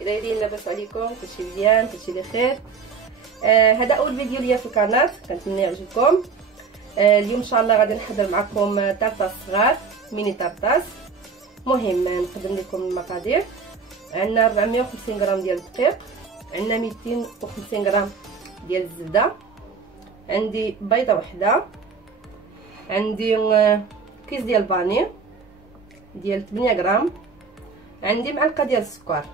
دايرين لاباس عليكم؟ كلشي مزيان، كلشي بخير. هذا اول فيديو ليا في القناه، كنتمنى يعجبكم. اليوم ان شاء الله غادي نحضر معكم طرطاس صغار، ميني طرطاس. مهم نقدم لكم المقادير. عندنا 450 غرام ديال الدقيق، عندنا 250 غرام ديال الزبده، عندي بيضه وحده، عندي كيس ديال الفاني ديال 8 غرام، عندي معلقه ديال السكر.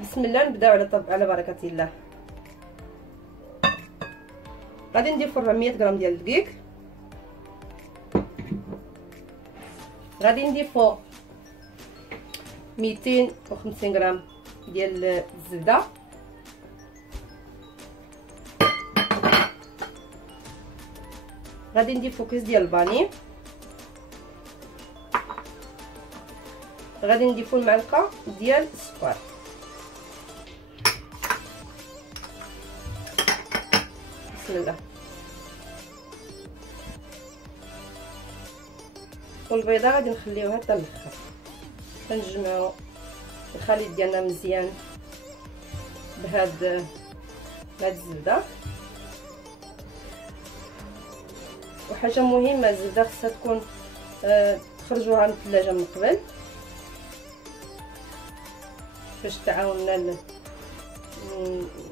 بسم الله، نبداو على بركه الله. غادي نضيفو 400 غرام ديال الدقيق، غادي نضيفو 250 غرام ديال الزبده، غادي نضيفو كيس ديال الفاني، غادي نضيفو المعلقه ديال السكر. بسم الله. والبيضه غادي نخليوها حتى الاخر. كنجمعوا الخليط ديالنا مزيان بهاد الزبده. وحاجه مهمه، الزبده خصها تكون تخرجوها من الثلاجه من قبل باش تعاوننا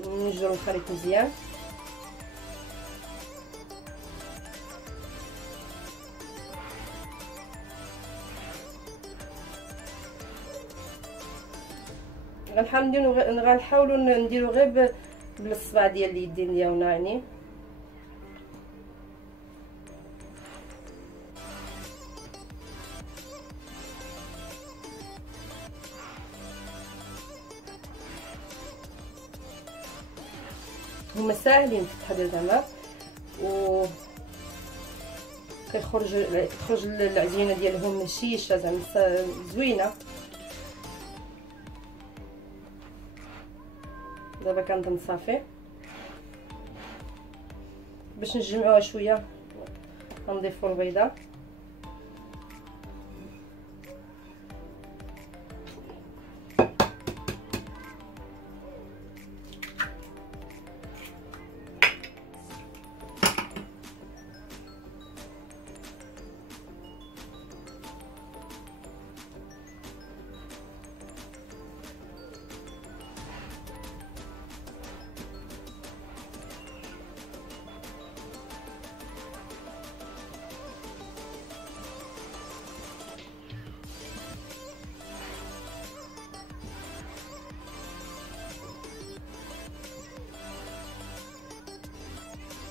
نجرو الخليط مزيان. غنحاولوا نديرو غير بالصباع ديال اليدين ديالنا يعني. هما ساهلين في التحضير زعما، و تخرج العجينه ديالهم هشيشه زعما زوينه. دابا كنظن صافي. باش نجمعوها شويه غنضيفو البيضه،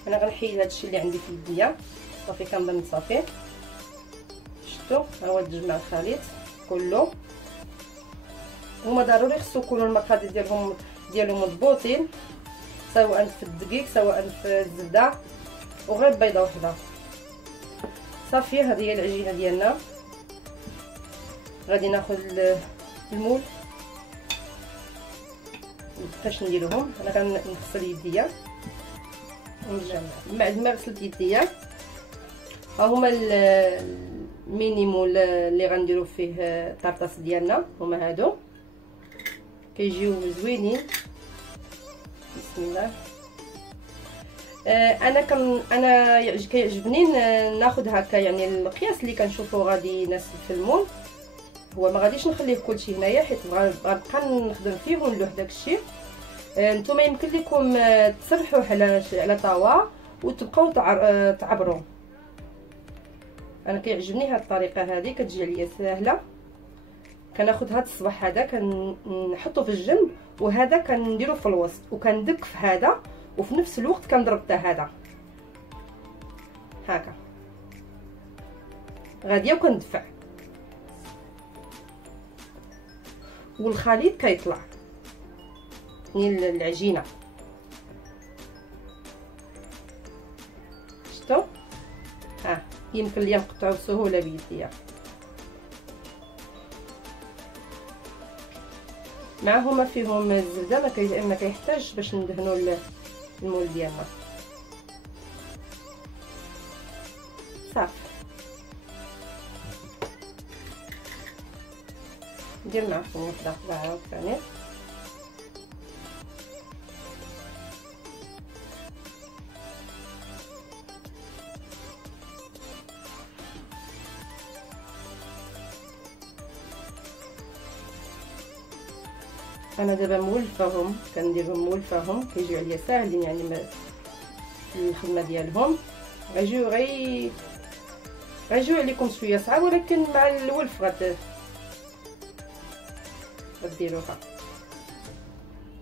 انا غنحيد هادشي اللي عندي في يديا. صافي كنظن صافي. شفتوا ها هو تجمع الخليط كله. هما ضروري خصو يكونوا المقادير ديالهم مضبوطين، سواء في الدقيق سواء في الزبده، وغير بيضه وحده. صافي هذه هي العجينه ديالنا. غادي ناخذ المول باش نديروهم. انا كنغسل يديا ونجمع. بعد ما غسلت يديا ها هما الميني مول اللي غنديرو فيه الطرطاس ديالنا. هما هادو كيجيو زوينين. بسم الله. انا كيعجبني ناخذ هكا، يعني المقياس اللي كنشوفو غادي يناسب في المول. هو ما غاديش نخليه كلشي هنايا حيت غنبقى نخدم فيه ونلوح داكشي. نتوما يمكن لكم تسرحوه على طاوا وتبقاو تعبروا. انا كيعجبني هاد الطريقه هذه، كتجي عليا ساهله. كناخذ هاد الصباح هذا كنحطو في الجنب، وهذا كنديرو في الوسط، وكندك في هذا، وفي نفس الوقت كنضرب حتى هذا هكا غاديه وكندفع، والخليط كيطلع من العجينه. شفتوا ها يمكن ليا نقطعو بسهوله بيديا. معهما فيهم الزبده، ما كيحتاجش باش ندهنوا المول ديالنا. صافي ندير معكم وحده اخرى عاوتاني. انا دابا مولفاهم، كنديرهم مولفاهم، كيجيو عليا ساهلين يعني في الخدمه ديالهم. غيجيو عليكم شويه صعاب، ولكن مع الولف غديروها.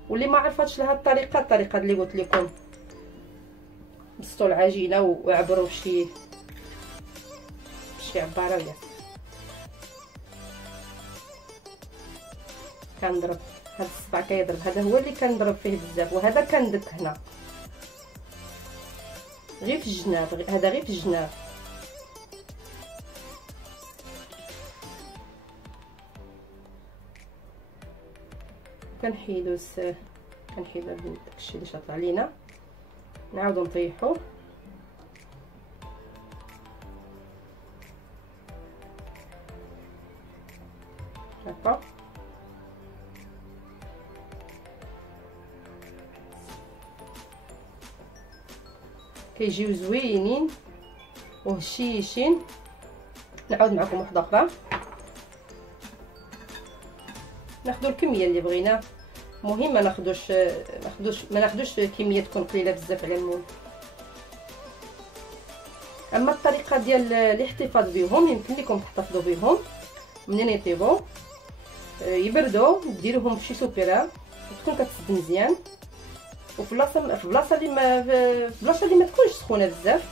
واللي ما عرفتش لها الطريقه اللي قلت لكم، بسطوا العجينه وعبروا شي عباره وياك. كنضرب هاد الصبع كيضرب، هذا هو اللي كنضرب فيه بزاف، وهذا كندك هنا غير في الجناب، هذا غير في الجناب. كنحيدو داكشي اللي شاط علينا، نعاودو نطيحو. هكا كيجيو زوينين وهشيشين. نعاود معكم واحده اخرى. ناخذ الكميه اللي بغينا، مهم ما ناخذوش كميه تكون قليله بزاف على المول. اما الطريقه ديال الاحتفاظ بهم يمكن لكم تحتفظوا بهم منين يطيبوا، يبردوا، ديروهم في شي سوبيرا وتكون كتسد مزيان، وفي بلاصه اللي ما تكونش سخونه بزاف.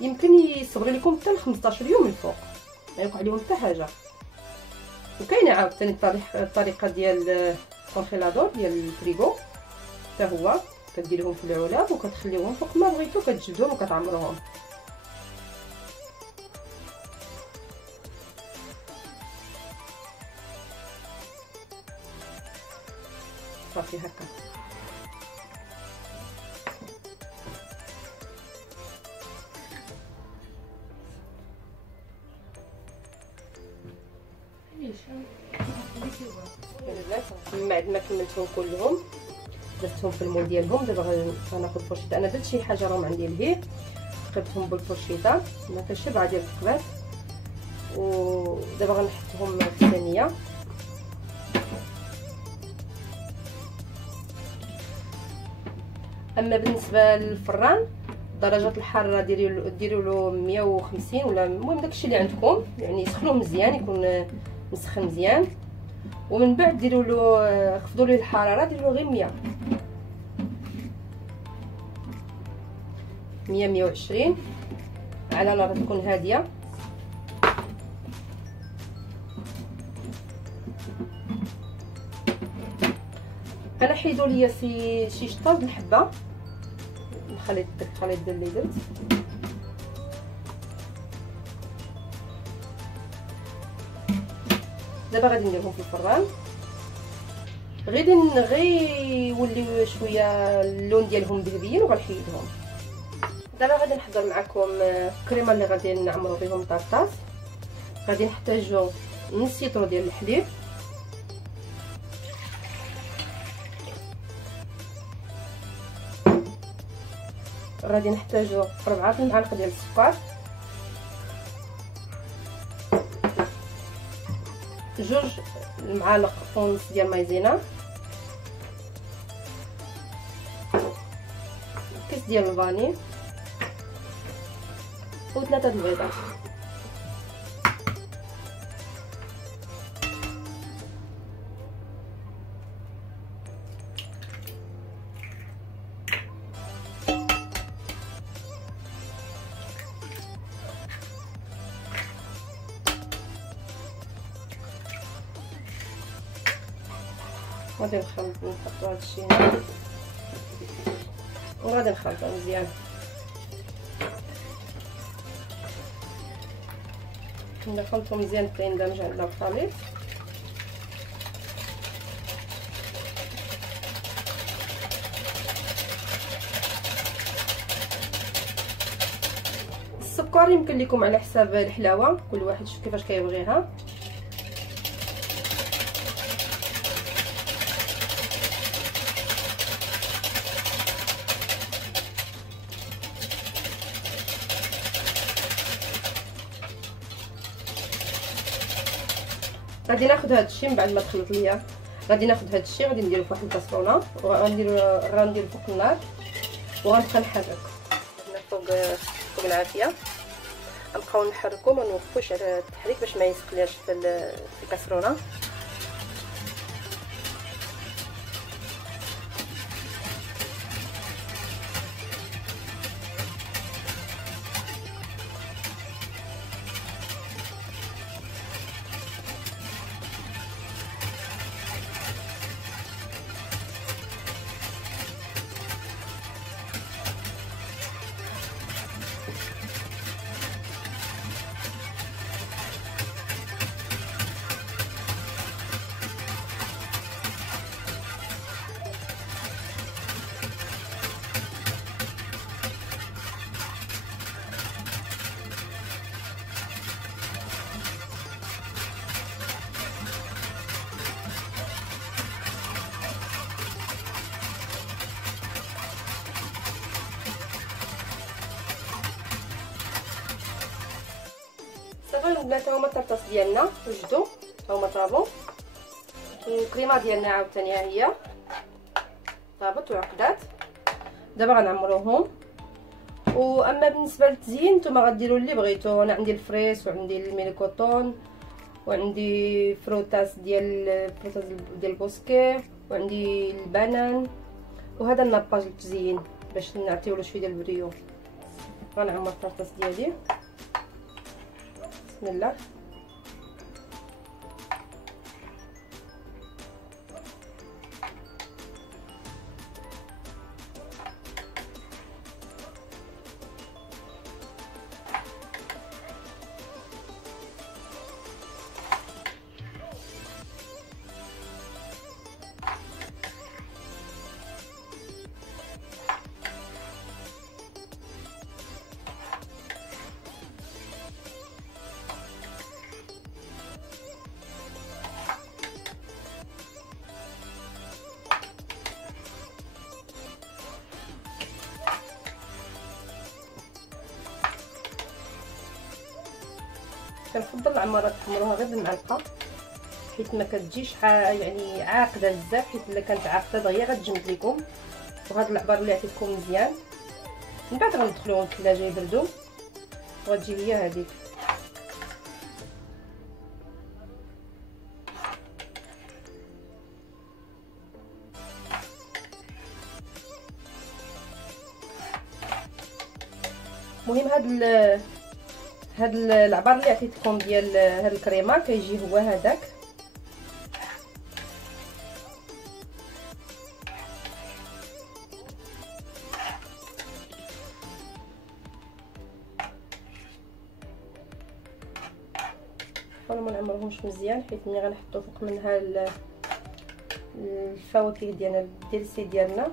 يمكن يصبر لكم حتى ل 15 يوم الفوق، ما يوقع لهم حتى حاجه. وكاينه عاوتاني الطريقه ديال الكونجيلادور ديال الفريغو، حتى هو كديرهم في العلب وكتخليوهم فوق ما بغيتو، كتجبدوهم وكتعمروهم. صافي هكا. من بعد ما كملتهم كلهم درتهم في المول ديالهم. دابا غناخذ فرشيطه، انا درت شي حاجه راهم عندي لهيه، قبتهم بالفرشيطه، ما كاينش شي بعض ديال التقبات. ودابا غنحطهم في الثانيه. اما بالنسبه للفران، درجه الحراره ديروا له 150 ولا المهم داكشي اللي عندكم، يعني سخنوه مزيان، يكون مسخن مزيان. ومن بعد ديروا له خفضوا له الحراره، ديروا له غير 120 على نار تكون هاديه. انا حيدوا ليا شي شطه د الحبه، خليت اللي درت. دابا غادي نديرهم في الفران، غير يوليو شويه اللون ديالهم ذهبيين وغنحيدهم. دابا غادي نحضر معكم الكريمه اللي غادي نعمرو بهم طاطاس. غادي نحتاجو نص لتر ديال الحليب، غادي نحتاجو 4 المعالق ديال السكر، 2 المعالق ونص ديال مايزينا، كيس ديال الفاني، و3 البيضات. غادي نحطو هادشي هنا وغادي نخلطو مزيان. نخلطو مزيان حتى يندمج عندنا الخليط. السكر يمكن لكم على حساب الحلاوه، كل واحد شوف كيفاش كيبغيها. غادي ناخذ هذا الشيء من بعد ما تخلط ليا غادي ناخذ هذا الشيء، غادي نديرو في واحد الكاسرونه وغنديرو فوق النار وغنبقى نحرك فوق العافيه. غنبقاو نحركو ما نوقفوش على التحريك باش ما يسقلاش في الكاسرونه. صافي البنات، هما الطرطاس ديالنا وجدوا، هما طابوا. الكريمه ديالنا عاوتاني ها هي طابت وعقدات. دابا غنعمروهم. واما بالنسبه للتزيين نتوما غديروا اللي بغيتو. انا عندي الفريس وعندي الميليكوطون وعندي فروتاس ديال البوسكي وعندي البنان، وهذا الناباج للتزيين باش نعطيو له شويه ديال البريو. غنعمر الطرطاس ديالي بسم الله. كنفضل تعمروها غير بالمعلقه حيت ما كتجيش يعني عاقده بزاف، حيت الا كانت عاقده دغيا غتجمد لكم. وهاد العبار اللي عطيتكم مزيان من بعد غندخلوهم للثلاجه يبردوا وغتجي هي هذيك. المهم هاد العبار اللي عطيتكم ديال هاد الكريمه كيجي هو هذاك. حاولوا ما نعمروهمش مزيان حيت ملي غنحطو فوق منها الفواكه ديالنا الديلسي ديالنا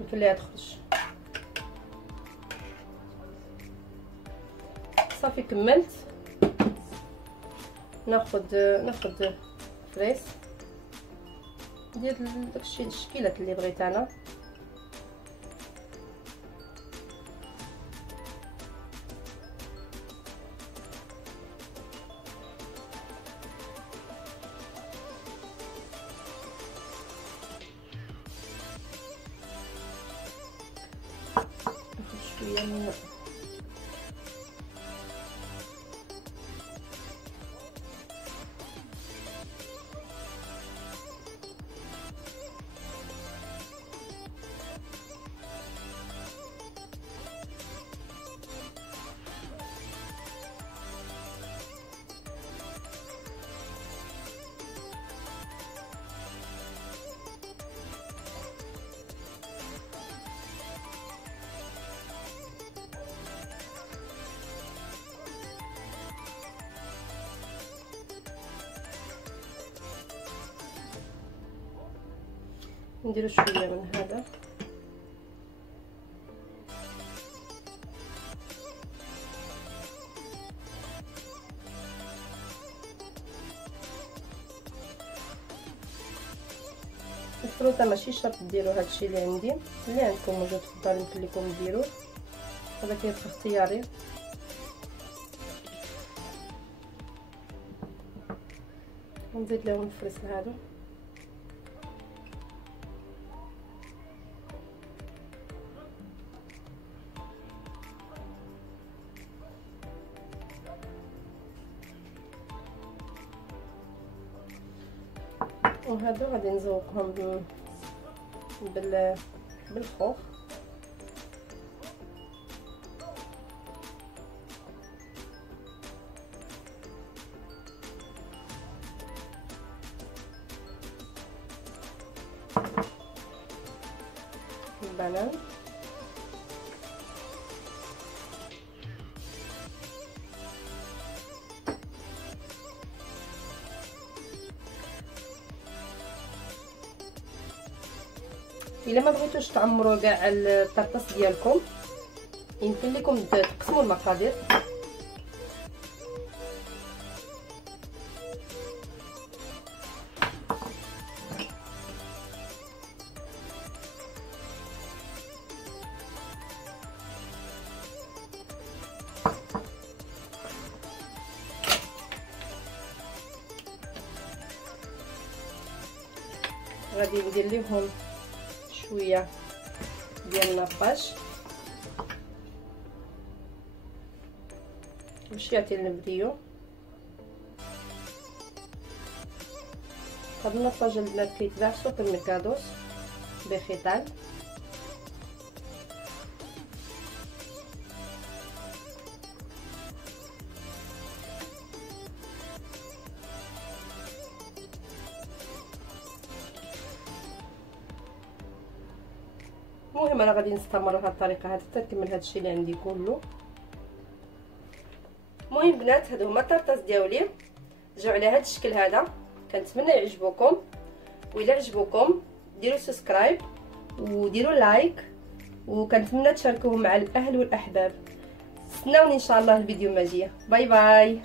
نخليها تخرج. صافي كملت. ناخذ فريس ديال داكشي الشكيلات اللي بغيت انا. ناخذ شويه من نديرو شويه من هذا. الفروته ماشي شرط ديروا هادشي اللي عندي، اللي عندكم موجود في الدار يمكن لكم ديروا، هذا كيبقى اختياري. ونزيد لهم الفريسل هادو. وهادو غادي نزوقهم بالخوخ. البنان الا ما بغيتوش تعمروا كاع الطرطاس ديالكم يمكن لكم تقسموا المقادير. غادي ندير ليهم شويه ديال الناباش باش يعطي البريو. هاد الناباج البنات كيتباع في سوق الميكادوس بخيطان. المهم انا غادي نستمر بهذه الطريقه هذه حتى نكمل هذا الشيء اللي عندي كله. المهم بنات هادو هما الطرطاس ديالي جاو على هذا الشكل هذا. كنتمنى يعجبوكم، وإلا عجبوكم ديروا سبسكرايب وديروا لايك، وكنتمنى تشاركوهم مع الاهل والاحباب. استناوني ان شاء الله الفيديو الماجيه. باي باي.